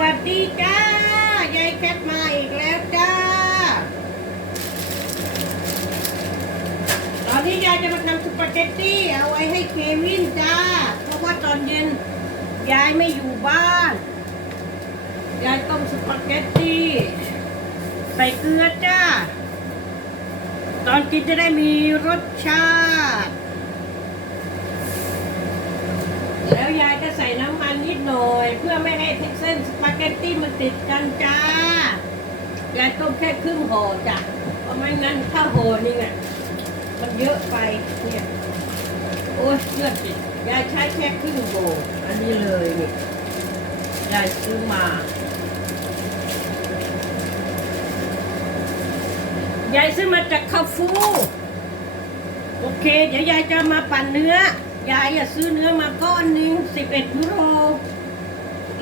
วัสดีจ้า ยายแคทมาอีกแล้วจ้า ตอนนี้ยายจะมาทำสปาเกตตี้เอาไว้ให้เควินจ้า เพราะว่าตอนเย็นยายไม่อยู่บ้าน ยายต้มสปาเกตตี้ใส่เกลือจ้า ตอนกินจะได้มีรสชาติ แล้วยายก็ใส่น้ำมันนิดหน่อย เพื่อไม่ให้เส้นสปาเกตตี้มันติดกันจ้ายายต้มแค่ครึ่งห่อจ้ะเพราะไม่งั้นถ้าห่อนี่ไงมันเยอะไปเนี่ยโอ้ยเลือดติดยายใช้แค่ครึ่งห่ออันนี้เลยนี่ยายซื้อมายายซื้อมาจากคาฟู โอเค เดี๋ยวยายจะมาปั่นเนื้อ ยายอย่าซื้อเนื้อมาก้อนหนึงสิบเอ็ดยูโร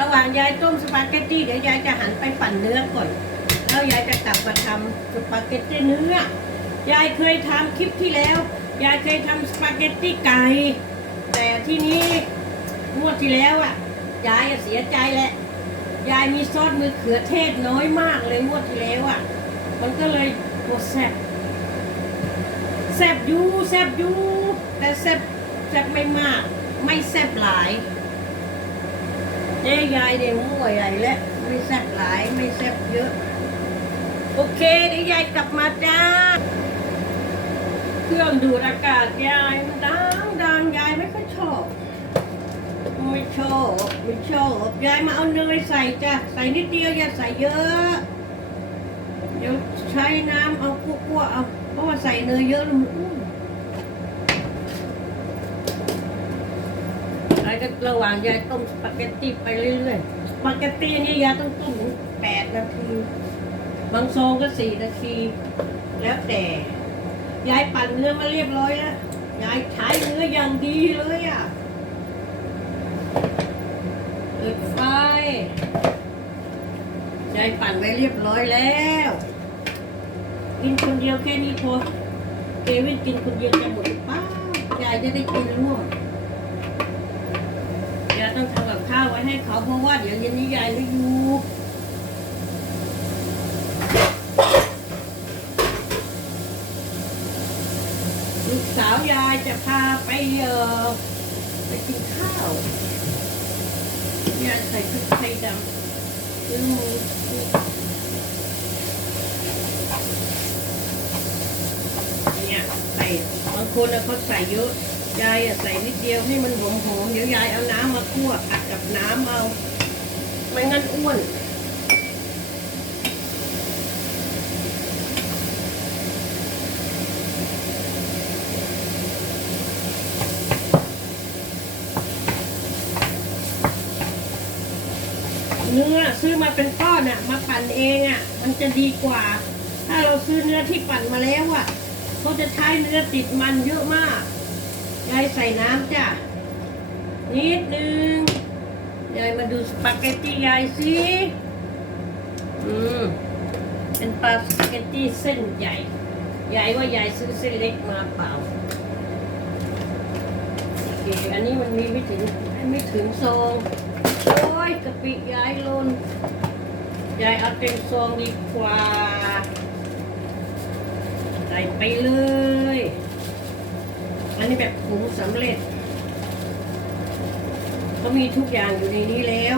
ระหว่างยายต้มสปาเกตตี้เดี๋ยวยายจะหันไปปั่นเนื้อก่อน แล้วยายจะกลับมาทำสปาเกตตี้เนื้อ ยายเคยทำคลิปที่แล้ว ยายเคยทำสปาเกตตี้ไก่ แต่ที่นี้งวดที่แล้วอะยายอะเสียใจแหละ ยายมีซอสมือเขือเทศน้อยมากเลยงวดที่แล้วอะมันก็เลยโคตรแซบแซบอยูแซบอยูแต่แซบ ซบไม่มาก ไม่แซบหลายเอ้ยายเดี๋ยวมั่วใหญ่แล้วไม่แซบหลายไม่แซบเยอะ โอเคเดี๋ยวยายกลับมาจ้า เครื่องดูดอากาศยายมันดังดังยายไม่ค่อยชอบไม่ชอบไม่ชอบยายมาเอาเนยใส่จ้ะใส่นิดเดียวอย่าใส่เยอะเดี๋ยวใช้น้ำเอาคั่วๆเอาเพราะว่าใส่เนยเยอะแล้วมันอ้วนไอ้ ก็ระหว่างยายต้มสปาเกตตี้ไปเรื่อยๆสปาเกตตี้นี่ยายต้องต้มถึงแปดนาที บางซองก็สี่นาที แล้วแต่ ยายปั่นเนื้อมาเรียบร้อยแล้ว ยายใช้เนื้ออย่างดีเลยอะเปิดไฟ ยายปั่นไว้เรียบร้อยแล้วกินคนเดียวแค่นี้พอเกวินกินคนเดียวจะหมดปล่ายายจะได้กินร่วมยายต้องทำกับข้าวไว้ให้ เขาเพราะว่าเดี๋ยวเย็นนี้ยายไม่อยู่ลูกสาวยายจะพาไปเออไปกินข้าวยายใส่พริกไทยดำซื้อหมูเนี่ยใส่บางคนเขาใส่เยอะ ยายอะใส่นิดเดียวให้มันหอมหอมๆเดี๋ยวยายเอาน้ำมาคั่วผัดกับน้ำเอาไม่งั้นอ้วนเนื้อซื้อมาเป็นก้อนอะมาปั่นเองอะมันจะดีกว่า ถ้าเราซื้อเนื้อที่ปั่นมาแล้วอะเขาจะใช้เนื้อติดมันเยอะมาก ยายใส่น้ำจ้ะ นิดนึง ยายมาดูสปาเกตตี้ยายสิอืม เป็นปลาสปาเกตตี้เส้นใหญ่ ยายว่ายายซื้อเส้นเล็กมาเปล่าโอเคอันนี้มันมีไม่ถึงไม่ถึงซองโอ้ยกะปิยายลนยายเอาเต็มซองดีกว่า ใส่ไปเลย อันนี้แบบผงสำเร็จเขามีทุกอย่างอยู่ในนี้แล้ว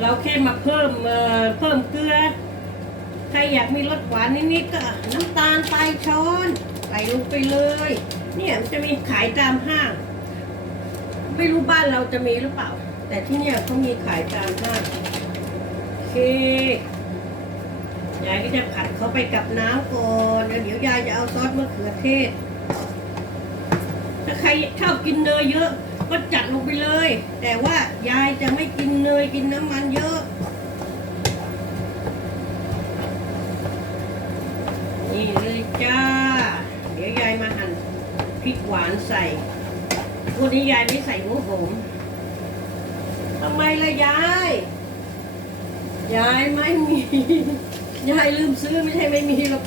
เราแค่มาเพิ่มเพิ่มเกลือ ใครอยากมีรสหวานนิดๆก็น้ำตาลปลายช้อนใส่ลงไปเลย เนี่ยมันจะมีขายตามห้าง ไม่รู้บ้านเราจะมีหรือเปล่า แต่ที่เนี่ยเขามีขายตามห้างโอเคยายก็จะผัดเขาไปกับน้ำก่อนแล้วเดี๋ยวยายจะเอาซอสมะเขือเทศ ใครชอบกินเนยเยอะก็จัดลงไปเลย แต่ว่ายายจะไม่กินเนยกินน้ำมันเยอะ นี่เลยจ้า เดี๋ยวยายมาหั่นพริกหวานใส่วันนี้ยายไม่ใส่หัวหอมทำไมล่ะยาย ยายไม่มี ยายลืมซื้อไม่ใช่ไม่มีหรอก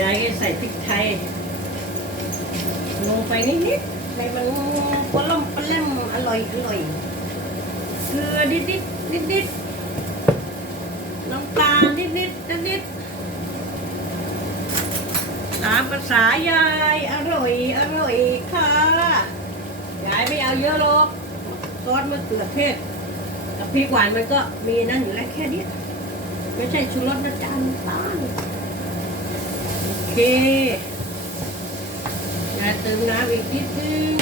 ยายก็ใส่พริกไทย งไปนิดๆให้มันปลอมปลมอร่อยอร่อยเกลือนิดนิดนิดนิดๆน้ำตาลนิดนิดนิดนิดๆตามภาษายายอร่อยอร่อยค่ะยายไม่เอาเยอะหรอกซอสมะเขือเทศกับพริกหวานมันก็มีนั่นอยู่แล้วแค่นี้ไม่ใช่ชูรสนะจ๊ะน้ำตาลโอเค ยายเติมน้ำอีกนิดนึง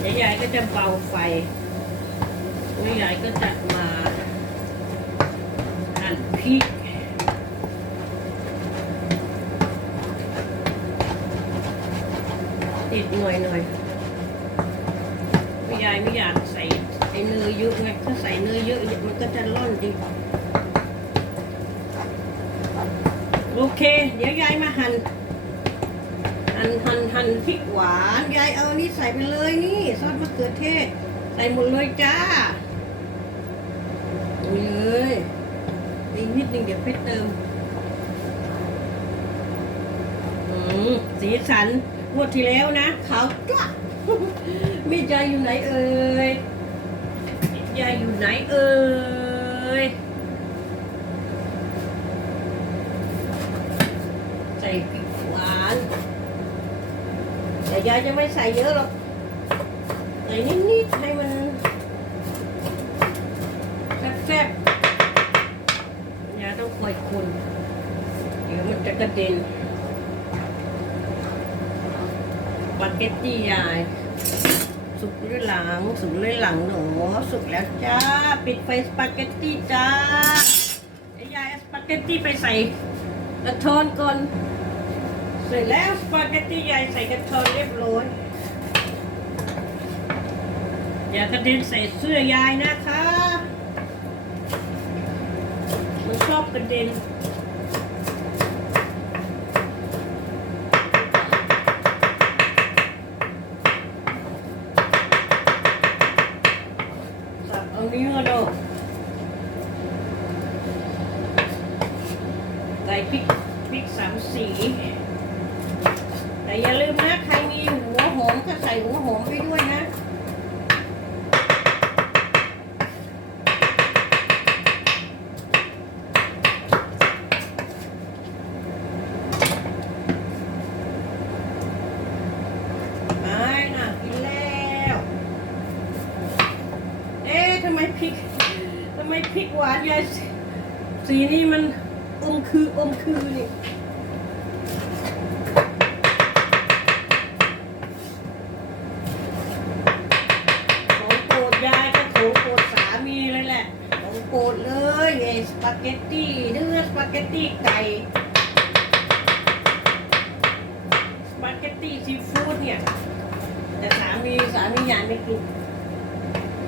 เดี๋ยวยายก็จะเบาไฟแล้วยายก็จะมาหั่นพริกติดหน่อยหน่อยยายไม่อยากใส่ไอ้เนยเยอะไง ถ้าใส่เนยเยอะมันก็จะร่อนดิ โอเค เดี๋ยวยายมาหั่นหั่นหั่นหั่นพริกหวานยายเอานี่ใส่ไปเลยนี่ซอสมะเขือเทศ ใส่หมดเลยจ้านี่เลยอีกนิดนึงเดี๋ยวเติมอืมสีสันงวดที่แล้วนะขาวจ้ะมีใจอยู่ไหนเอ่ยมีใจอยู่ไหนเอ่ย ส่พริกหวานแต่ยายจะไม่ใส่เยอะหรอกใส่นิดๆให้มันแซ่บๆยายต้องคอยคนเดี๋ยวมันจะกระเด็นปาเกตตี้ยายสุกหรือหลังสุกหรือหลังหนูสุกแล้วจ้า ปิดไฟสปาเกตตี้จ้ายายเอสปาเกตตี้ไปใส่กระทอนก่อน เสร็จแล้วสปาเกตตี้ยายใส่กระเทียมเรียบร้อยอย่ากระเด็นใส่เสื้อยายนะคะ มันชอบกระเด็น สับเอานิ้วมาดูใส่พริกพริกสามสี แต่อย่าลืมนะ ใครมีหัวหอมก็ใส่หัวหอมไปด้วยนะ ไอ้น่ะกินแล้ว เอ๊ะทำไมพริกทำไมพริกหวานยายสีสีนี้มันอมคืออมคือนี่ ของโปรดยายก็ของโปรดสามีเลยแหละ ของโปรดเลยไอ้ สปาเกตตี้เนื้อสปาเกตตี้ไก่สปาเกตตี้ซีฟู้ดเนี่ยแต่สามีสามีอยากไม่กิน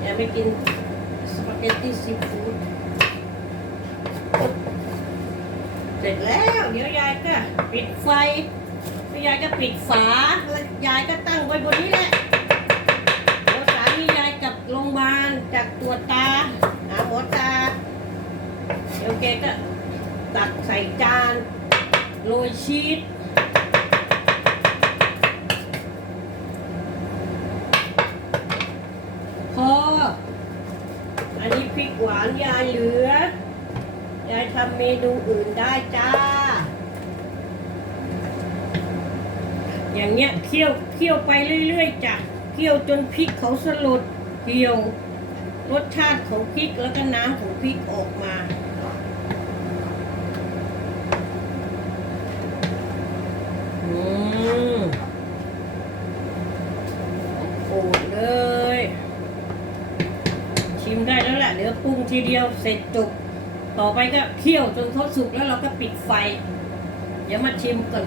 อยากไม่กินสปาเกตตี้ซีฟู้ดเสร็จแล้วเดี๋ยวยายก็ปิดไฟแล้วยายก็ปิดฝาแล้วยายก็ตั้งไว้บนนี้แหละเดี๋ยวสามียายกลับโรงพยาบาลจากตรวจตาหาหมอตา เดี๋ยวแกก็ตักใส่จานโรยชีสพออันนี้พริกหวานยายเหลือยายทำเมนูอื่นได้จ้า อย่างเงี้ยเคี่ยวเคี่ยวไปเรื่อยๆจ้ะเคี่ยวจนพริกเขาสลดเคี่ยวรสชาติของพริกแล้วก็น้ำของพริกออกมา มโอ้เลย ชิมได้แล้วแหละเดี๋ยวปรุงทีเดียวเสร็จจบต่อไปก็เคี่ยวจนเขาสุกแล้วเราก็ปิดไฟ เดี๋ยวมาชิมก่อน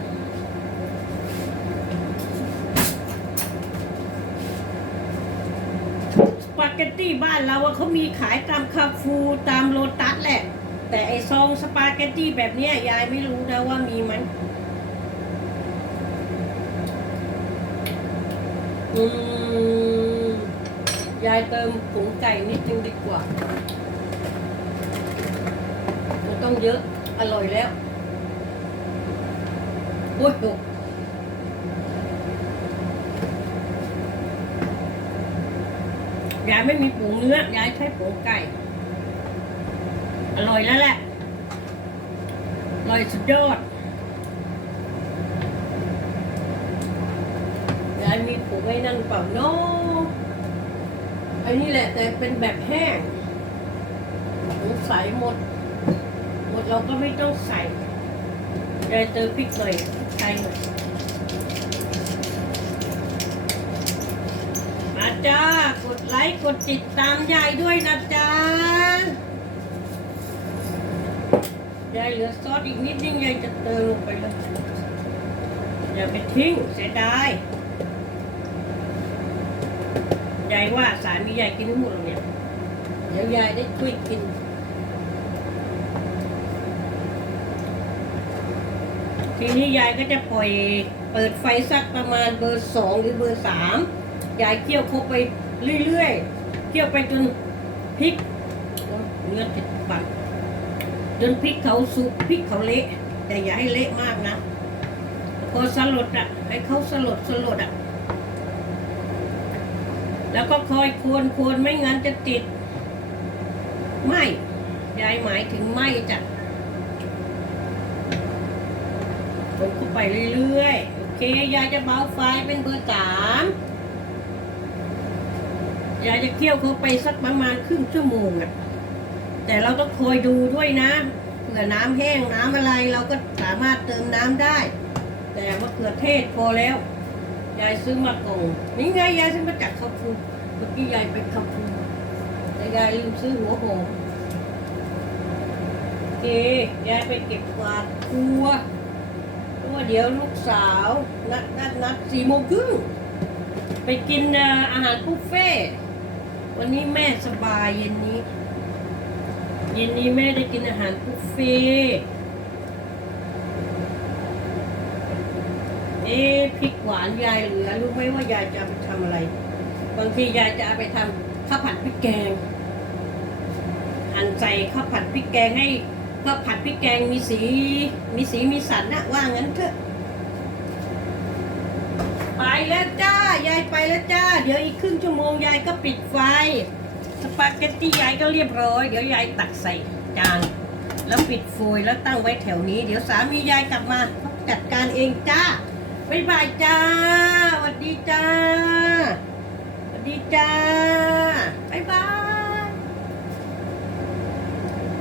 สปาเกตตี้บ้านเราเขามีขายตามคาฟูตามโลตัสแหละ แต่ไอซองสปาเกตตี้แบบนี้ยายไม่รู้นะว่ามีไห อืมยายเติมผงไก่นิดนึงดีกว่ามัต้องเยอะ อร่อยแล้วโอ้ยหยายไม่มีผงเนื้อยายใช้ผงไก่ อร่อยแล้วแหละอร่อยสุดยอด ยายมีผงไอ้นั่นเปล่าเนาะอันนี้แหละแต่เป็นแบบแห้งผงใสหมด หมดเราก็ไม่ต้องใส่ยายเติมพริกหน่อยไทยหน่อยมาจ้ากดไลค์กดติดตามยายด้วยนะจ๊ะยายเหลือซอสอีกนิดนึงยายจะเติมลงไปเลยอย่าไปทิ้งเสียดาย ยายว่าสามียายกินไม่หมดหรอกเนี่ย เดี๋ยวยายได้ช่วยกิน ทีนี้ยายก็จะปล่อยเปิดไฟสักประมาณเบอร์สองหรือเบอร์สามยายเคี่ยวคบไปเรื่อยๆเคี่ยวไปจนพริกเนื้อติดปันจนพริกเขาสุกพริกเขาเละ แต่อย่าให้เละมากนะพอสลดอะให้เขาสลดสลดอะ แล้วก็คอยควรควรไม่งั้นจะติดไหมยายหมายถึงไหมจ้ะคนเข้าไปเรื่อยๆ โอเค ยายจะเบาไฟเป็นเบอร์สามยายจะเคี่ยวเขาไปสักประมาณครึ่งชั่วโมงอะแต่เราต้องคอยดูด้วยนะเผื่อน้ำแห้งน้ำอะไรเราก็สามารถเติมน้ำได้ แต่มะเขือเทศพอแล้ว ยายซื้อมาก่องนี่ไงยายซื้อมาจากคาฟูเมื่อกี้ยายไปคาฟูแต่ยายลืมซื้อหัวหอมโอเคยายไปเก็บกวาดครัวเพราะว่าเดี๋ยวลูกสาว นัดนัดนัดสี่โมงครึ่งไปกินอาหารบุฟเฟ่วันนี้แม่สบายเย็นนี้ เย็นนี้แม่ได้กินอาหารบุฟเฟ่ เอ๊ะพริกหวานยายเหลือรู้ไหมว่ายายจะเอาไปทำอะไร บางทียายจะเอาไปทำข้าวผัดพริกแกงหั่นใส่ข้าวผัดพริกแกงให้ข้าวผัดพริกแกงมีสีมีสีมีสันนะว่างั้นเถอะ ไปแล้วจ้ายายไปแล้วจ้า เดี๋ยวอีกครึ่งชั่วโมงยายก็ปิดไฟสปาเกตตี้ยายก็เรียบร้อยเดี๋ยวยายตักใส่จานแล้วปิดโฟยแล้วตั้งไว้แถวนี้ เดี๋ยวสามียายกลับมาเขาจัดการเองจ้า บ๊ายบายจ้าสวัสดีจ้าสวัสดีจ้าบ๊ายบาย